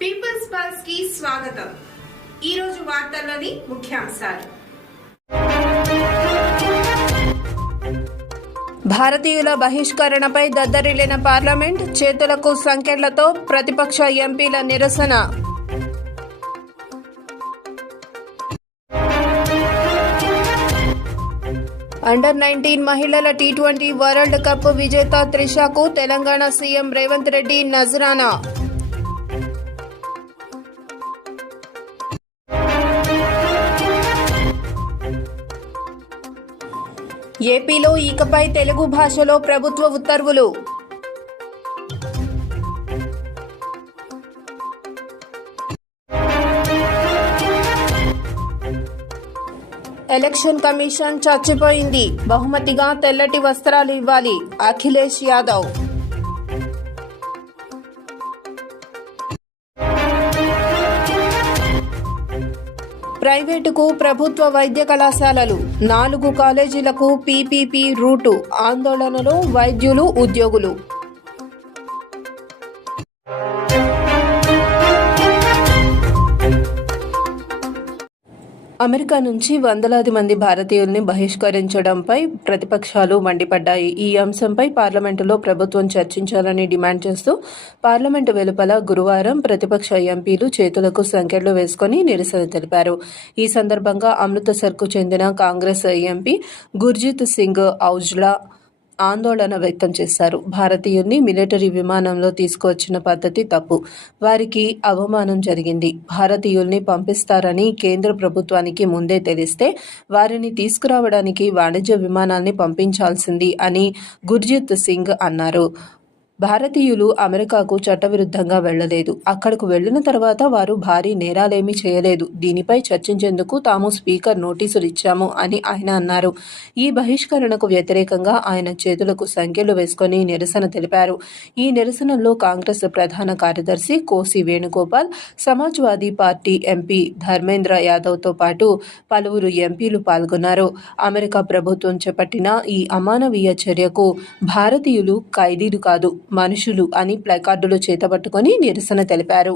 Peoples పల్స్కి స్వాగతం. ఈ రోజు వార్తల్లోని ముఖ్యాంశాలు. భారతీయుల బహిష్కరణపై దద్దరిల్లిన పార్లమెంట్ చేతులకు సంకెళ్ళతో ప్రతిపక్ష ఎంపీల నిరసన. అండర్ నైన్టీన్ మహిళల టీ ట్వంటీ వరల్డ్ కప్ విజేత త్రిషకు తెలంగాణ సీఎం రేవంత్ రెడ్డి నజరానా. ఏపీలో ఇకపై తెలుగు భాషలో ప్రభుత్వ ఉత్తర్వులు. ఎలక్షన్ కమిషన్ చచ్చిపోయింది. బహుమతిగా తెల్లటి వస్త్రాలు ఇవ్వాలి. అఖిలేష్ యాదవ్ ప్రైవేటుకు ప్రభుత్వ వైద్య కళాశాలలు నాలుగు కాలేజీలకు పీపీపీ రూటు ఆందోళనలో వైద్యులు ఉద్యోగులు. అమెరికా నుంచి వందలాది మంది భారతీయుల్ని బహిష్కరించడంపై ప్రతిపక్షాలు మండిపడ్డాయి. ఈ అంశంపై పార్లమెంటులో ప్రభుత్వం చర్చించాలని డిమాండ్ చేస్తూ పార్లమెంటు వెలుపల గురువారం ప్రతిపక్ష ఎంపీలు చేతులకు సంకెళ్ళు వేసుకుని నిరసన తెలిపారు. ఈ సందర్భంగా అమృతసర్కు చెందిన కాంగ్రెస్ ఎంపీ గుర్జిత్ సింగ్ ఔజ్లా ఆందోళన వ్యక్తం చేశారు. భారతీయుల్ని మిలిటరీ విమానంలో తీసుకువచ్చిన పద్ధతి తప్పు. వారికి అవమానం జరిగింది. భారతీయుల్ని పంపిస్తారని కేంద్ర ప్రభుత్వానికి ముందే తెలిస్తే వారిని తీసుకురావడానికి వాణిజ్య విమానాల్ని పంపించాల్సింది అని గుర్జిత్ సింగ్ అన్నారు. భారతీయులు అమెరికాకు చట్టవిరుద్ధంగా వెళ్ళలేదు అక్కడకు వెళ్ళిన తర్వాత వారు భారీ నేరాలేమీ చేయలేదు. దీనిపై చర్చించేందుకు తాము స్పీకర్ నోటీసులు ఇచ్చాము అని ఆయన అన్నారు. ఈ బహిష్కరణకు వ్యతిరేకంగా ఆయన చేతులకు సంఖ్యలు వేసుకొని నిరసన తెలిపారు. ఈ నిరసనలో కాంగ్రెస్ ప్రధాన కార్యదర్శి K C Venugopal Samajwadi party MP Dharmendra యాదవ్తో పాటు పలువురు ఎంపీలు పాల్గొన్నారు. అమెరికా ప్రభుత్వం చేపట్టిన ఈ అమానవీయ చర్యకు భారతీయులు ఖైదీలు కాదు మనుషులు అని ప్లకార్డులు చేతబట్టుకొని నిరసన తెలిపారు.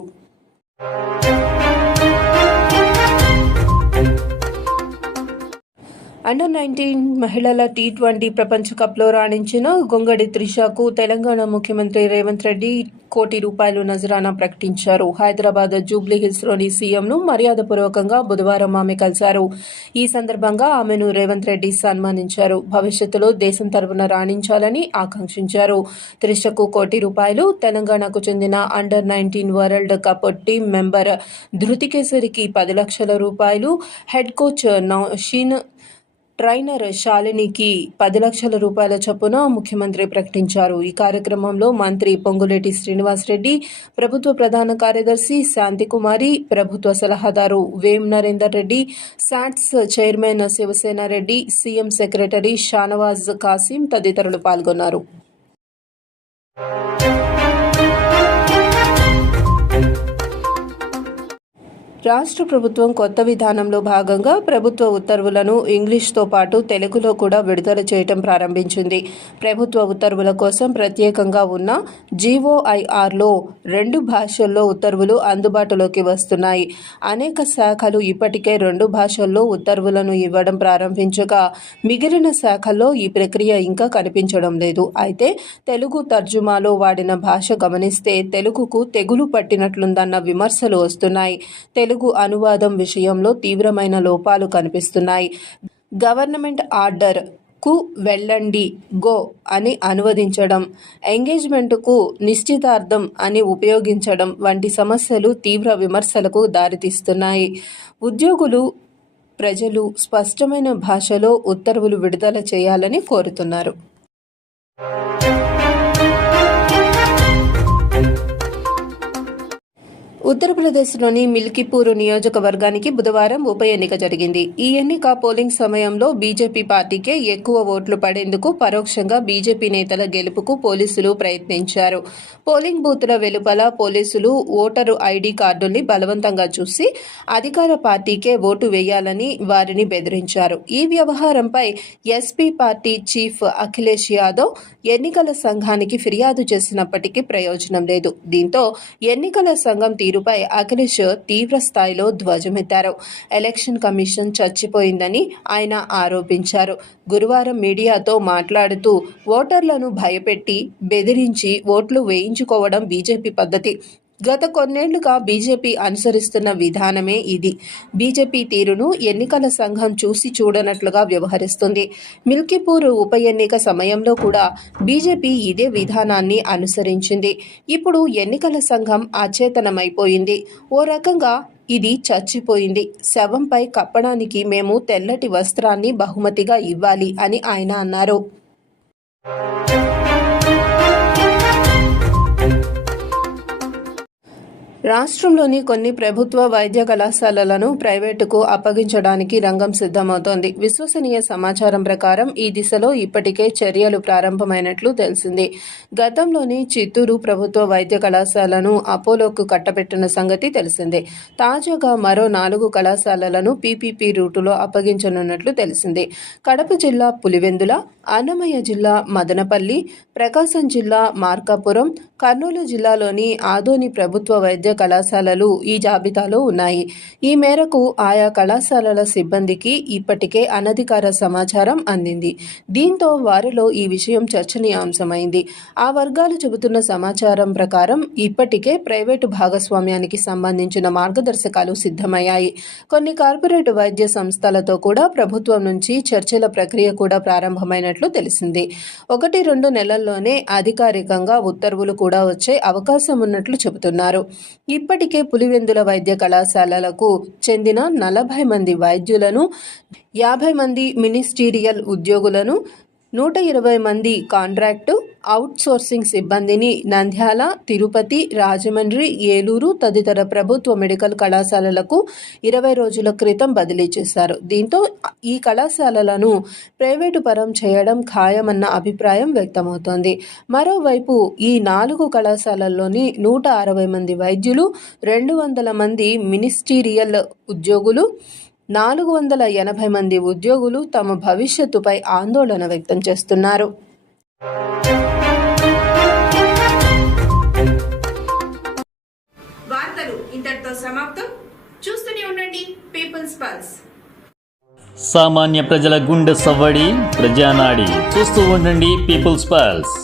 అండర్ నైన్టీన్ మహిళల టీ ట్వంటీ ప్రపంచ కప్లో రాణించిన గొంగడి త్రిషకు తెలంగాణ ముఖ్యమంత్రి రేవంత్ రెడ్డి కోటి రూపాయలు నజరానా ప్రకటించారు. హైదరాబాద్ జూబ్లీ హిల్స్లోని సీఎంను మర్యాదపూర్వకంగా బుధవారం ఆమె కలిశారు. ఈ సందర్భంగా ఆమెను రేవంత్ రెడ్డి సన్మానించారు. భవిష్యత్తులో దేశం తరపున రాణించాలని ఆకాంక్షించారు. త్రిషకు కోటి రూపాయలు తెలంగాణకు చెందిన under nineteen world cup team member ధృతికేసరికి పది లక్షల రూపాయలు హెడ్ కోచ్ నౌషీన్ ట్రైనర్ శాలినికి పది లక్షల రూపాయల చొప్పున ముఖ్యమంత్రి ప్రకటించారు. ఈ కార్యక్రమంలో మంత్రి పొంగులేటి శ్రీనివాసరెడ్డి ప్రభుత్వ ప్రధాన కార్యదర్శి శాంతికుమారి ప్రభుత్వ సలహాదారు Vem Narender Reddy SATS chairman Sivasena Reddy CM secretary Shanawaz Qasim తదితరులు పాల్గొన్నారు. రాష్ట్ర ప్రభుత్వం కొత్త విధానంలో భాగంగా ప్రభుత్వ ఉత్తర్వులను ఇంగ్లీష్తో పాటు తెలుగులో కూడా విడుదల చేయటం ప్రారంభించింది. ప్రభుత్వ ఉత్తర్వుల కోసం ప్రత్యేకంగా ఉన్న జీఓఐఆర్లో రెండు భాషల్లో ఉత్తర్వులు అందుబాటులోకి వస్తున్నాయి. అనేక శాఖలు ఇప్పటికే రెండు భాషల్లో ఉత్తర్వులను ఇవ్వడం ప్రారంభించగా మిగిలిన శాఖల్లో ఈ ప్రక్రియ ఇంకా కనిపించడం లేదు. అయితే తెలుగు తర్జుమాలో వాడిన భాష గమనిస్తే తెలుగుకు తెగులు పట్టినట్లుందన్న విమర్శలు వస్తున్నాయి. తెలుగు తెలుగు అనువాదం విషయంలో తీవ్రమైన లోపాలు కనిపిస్తున్నాయి. గవర్నమెంట్ ఆర్డర్కు వెళ్ళండి గో అని అనువదించడం ఎంగేజ్మెంట్కు నిశ్చితార్థం అని ఉపయోగించడం వంటి సమస్యలు తీవ్ర విమర్శలకు దారితీస్తున్నాయి. ఉద్యోగులు ప్రజలు స్పష్టమైన భాషలో ఉత్తర్వులు విడుదల చేయాలని కోరుతున్నారు. ఉత్తరప్రదేశ్లోని మిల్కీపూర్ నియోజకవర్గానికి బుధవారం ఉప ఎన్నిక జరిగింది. ఈ ఎన్నిక పోలింగ్ సమయంలో బీజేపీ పార్టీకే ఎక్కువ ఓట్లు పడేందుకు పరోక్షంగా బీజేపీ నేతల గెలుపుకు పోలీసులు ప్రయత్నించారు. పోలింగ్ బూతుల వెలుపల పోలీసులు ఓటరు ఐడీ కార్డుల్ని బలవంతంగా చూసి అధికార పార్టీకే ఓటు వేయాలని వారిని బెదిరించారు. ఈ వ్యవహారంపై SP party chief Akhilesh Yadav ఎన్నికల సంఘానికి ఫిర్యాదు చేసినప్పటికీ ప్రయోజనం లేదు. దీంతో ఎన్నికల సంఘం తీరు తీరుపై అఖిలేష్ తీవ్ర స్థాయిలో ధ్వజమెత్తారు. ఎలక్షన్ కమిషన్ చచ్చిపోయిందని ఆయన ఆరోపించారు. గురువారం మీడియాతో మాట్లాడుతూ ఓటర్లను భయపెట్టి బెదిరించి ఓట్లు వేయించుకోవడం బీజేపీ పద్ధతి. గత కొన్నేళ్ళుగా బీజేపీ అనుసరిస్తున్న విధానమే ఇది. బీజేపీ తీరును ఎన్నికల సంఘం చూసి చూడనట్లుగా వ్యవహరిస్తుంది. మిల్కీపూర్ ఉప ఎన్నిక సమయంలో కూడా బీజేపీ ఇదే విధానాన్ని అనుసరించింది. ఇప్పుడు ఎన్నికల సంఘం అచేతనమైపోయింది. ఓ రకంగా ఇది చచ్చిపోయింది. శవంపై కప్పడానికి మేము తెల్లటి వస్త్రాన్ని బహుమతిగా ఇవ్వాలి అని ఆయన అన్నారు. రాష్ట్రంలోని కొన్ని ప్రభుత్వ వైద్య కళాశాలలను ప్రైవేటుకు అప్పగించడానికి రంగం సిద్ధమవుతోంది. విశ్వసనీయ సమాచారం ప్రకారం ఈ దిశలో ఇప్పటికే చర్యలు ప్రారంభమైనట్లు తెలిసింది. గతంలోని చిత్తూరు ప్రభుత్వ వైద్య కళాశాలను అపోలోకు కట్టబెట్టిన సంగతి తెలిసిందే. తాజాగా మరో నాలుగు కళాశాలలను పీపీపీ రూటులో అప్పగించనున్నట్లు తెలిసింది. కడప జిల్లా పులివెందుల అన్నమయ్య జిల్లా మదనపల్లి ప్రకాశం జిల్లా మార్కాపురం కర్నూలు జిల్లాలోని ఆదోని ప్రభుత్వ వైద్య కళాశాలలు ఈ జాబితాలో ఉన్నాయి. ఈ మేరకు ఆయా కళాశాలల సిబ్బందికి ఇప్పటికే అనధికార సమాచారం అందింది. దీంతో వారిలో ఈ విషయం చర్చనీయాంశమైంది. ఆ వర్గాలు చెబుతున్న సమాచారం ప్రకారం ఇప్పటికే ప్రైవేటు భాగస్వామ్యానికి సంబంధించిన మార్గదర్శకాలు సిద్ధమయ్యాయి. కొన్ని కార్పొరేట్ వైద్య సంస్థలతో కూడా ప్రభుత్వం నుంచి చర్చల ప్రక్రియ కూడా ప్రారంభమైనట్లు తెలిసింది. ఒకటి రెండు నెలల్లోనే అధికారికంగా ఉత్తర్వులు కూడా వచ్చే అవకాశం ఉన్నట్లు చెబుతున్నారు. ఇప్పటికే పులివెందుల వైద్య కళాశాలలకు చెందిన నలభై మంది వైద్యులను యాభై మంది మినిస్టీరియల్ ఉద్యోగులను నూట ఇరవై మంది కాంట్రాక్టు అవుట్సోర్సింగ్ సిబ్బందిని నంద్యాల తిరుపతి రాజమండ్రి ఏలూరు తదితర ప్రభుత్వ మెడికల్ కళాశాలలకు ఇరవై రోజుల క్రితం బదిలీ చేశారు. దీంతో ఈ కళాశాలలను ప్రైవేటు పరం చేయడం ఖాయమన్న అభిప్రాయం వ్యక్తమవుతోంది. మరోవైపు ఈ నాలుగు కళాశాలల్లోని నూట అరవై మంది వైద్యులు రెండు వందల మంది మినిస్టీరియల్ ఉద్యోగులు నాలుగు వందల ఎనభై మంది ఉద్యోగులు తమ భవిష్యత్తుపై ఆందోళన వ్యక్తం చేస్తున్నారు. వార్తలు ఇంతటితో సమాప్తం. చూస్తూనే ఉండండి పీపుల్స్ పల్స్ సామాన్య ప్రజల గుండె సవ్వడి ప్రజానాడి. చూస్తూ ఉండండి పీపుల్స్ పల్స్